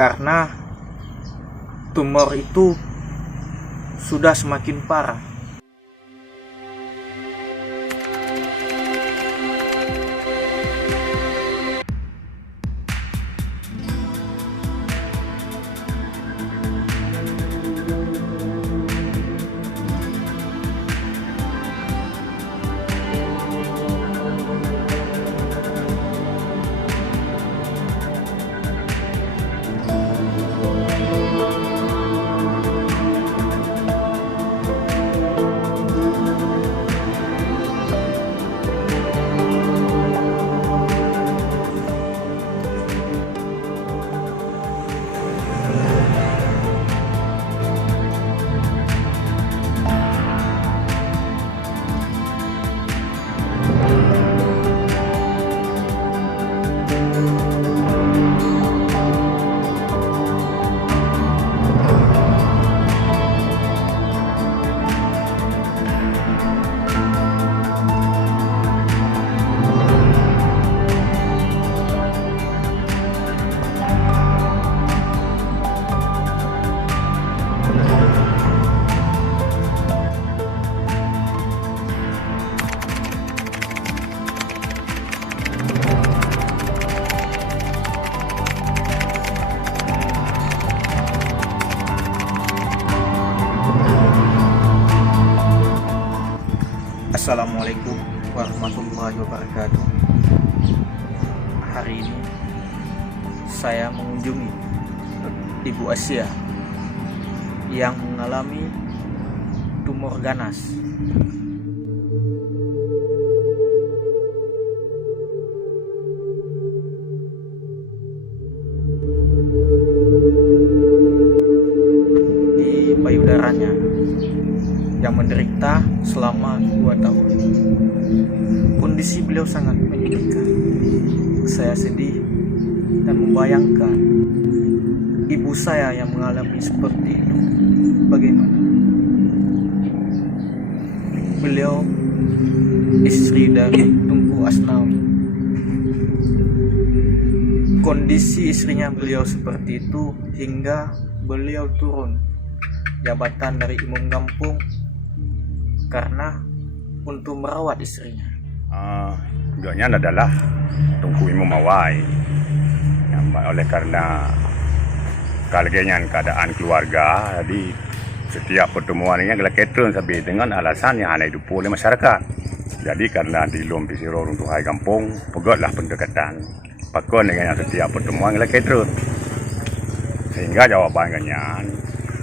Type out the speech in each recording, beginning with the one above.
karena tumor itu sudah semakin parah. Assalamualaikum warahmatullahi wabarakatuh. Hari ini saya mengunjungi Ibu Asia yang mengalami tumor ganas. Di payudaranya yang menderita selama 2 tahun. Kondisi beliau sangat menyedihkan. Saya sedih dan membayangkan ibu saya yang mengalami seperti itu. Bagaimana? Beliau istri dari Tunku Asnawi. Kondisi istrinya beliau seperti itu hingga beliau turun jabatan dari imam kampung karena untuk merawat istrinya. Tugasnya adalah Tunku Imam Awai. Yang oleh karena keadaan keluarga, jadi setiap pertemuan ini adalah ketron sampai dengan alasan yang ada hidup oleh masyarakat. Jadi karena di Lom Pisiro untuk Hai Kampung, pegotlah pendekatan. Pakon dengan setiap pertemuan adalah ketron. Sehingga jawabannya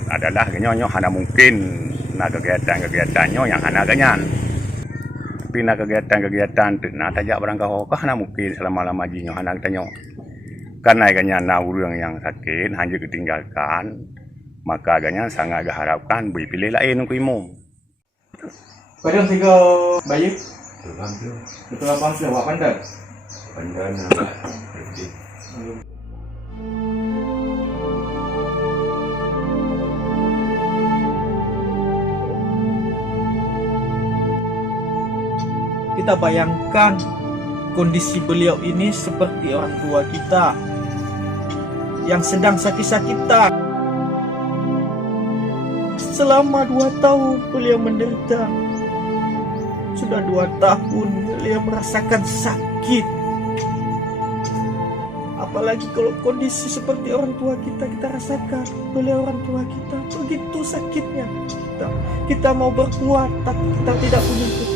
adalah genyo hanya mungkin nak kegiatan-kegiatannya yang hana ganyan. Tapi nak kegiatan nak tajak barang kau hana mungkin selama-lama jinyo hana tanyo. Karena ganyan na urang yang sakit hanya ketinggalkan, maka ganyan sangat harapkan beri pilih lain untuk imum. Padahal tiga bayi. Betul apa sih awak pandai? Pandai nak. Kita bayangkan kondisi beliau ini seperti orang tua kita yang sedang sakit-sakitan. Selama 2 tahun beliau menderita. Sudah 2 tahun beliau merasakan sakit. Apalagi kalau kondisi seperti orang tua kita rasakan. Beliau orang tua kita begitu sakitnya. Kita mau berbuat tapi kita tidak punya kekuatan.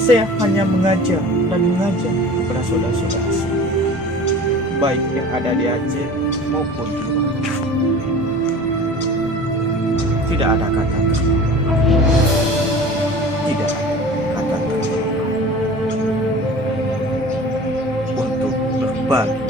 Saya hanya mengajar kepada saudara-saudara saya, baik yang ada di Aceh maupun di luar. Tidak ada kata terima. Tidak ada kata terima untuk berbagi